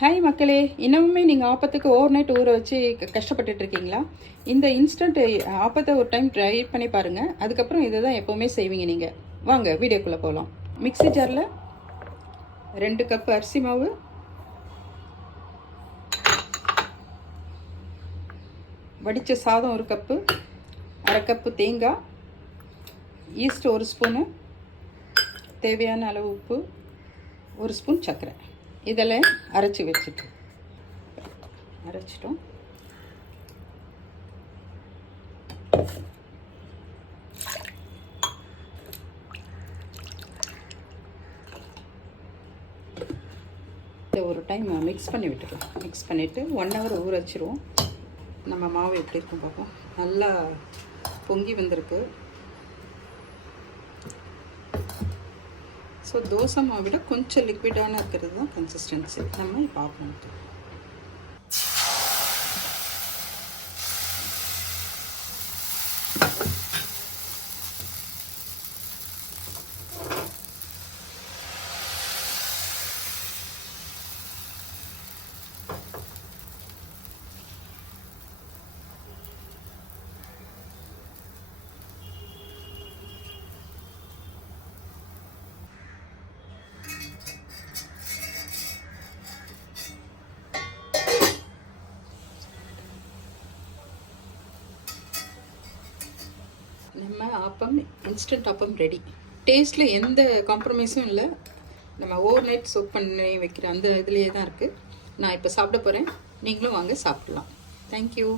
Hi மக்களே, இன்னமுமே நீங்கள் ஆப்பத்துக்கு ஓவர் நைட் ஊற வச்சு கஷ்டப்பட்டுட்டு இருக்கீங்களா? இந்த இன்ஸ்டன்ட் ஆப்பத்தை ஒரு டைம் ட்ரை பண்ணி பாருங்கள். அதுக்கப்புறம் இதை தான் எப்போவுமே செய்வீங்க நீங்கள். வாங்க வீடியோக்குள்ளே போகலாம். மிக்ஸி ஜாரில் 2 கப் அரிசி மாவு, வடித்த சாதம் 1 கப்பு, 1/2 கப்பு தேங்காய், ஈஸ்ட் 1 ஸ்பூனு, தேவையான அளவு உப்பு, 1 ஸ்பூன் சர்க்கரை, இதெல்லாம் அரைச்சிட்டோம். இதை ஒரு டைம் மிக்ஸ் பண்ணி விட்டுக்கலாம். மிக்ஸ் பண்ணிவிட்டு 1 ஹவர் ஊற வச்சுருவோம். நம்ம மாவு எப்படி இருக்கும் பார்ப்போம். நல்லா பொங்கி வந்திருக்கு. ஸோ தோசை மாவை விட கொஞ்சம் லிக்விடான இருக்கிறது தான் கன்சிஸ்டன்சி. நம்ம பார்க்கணும். நம்ம ஆப்பம், இன்ஸ்டன்ட் ஆப்பம் ரெடி. டேஸ்ட்டில் எந்த காம்ப்ரமைஸும் இல்லை. நம்ம ஓவர் நைட் சோக் பண்ணி வைக்கிற அந்த இதுலேயே தான் இருக்குது. நான் இப்போ சாப்பிட போகிறேன். நீங்களும் வாங்க சாப்பிட்லாம். தேங்க்யூ.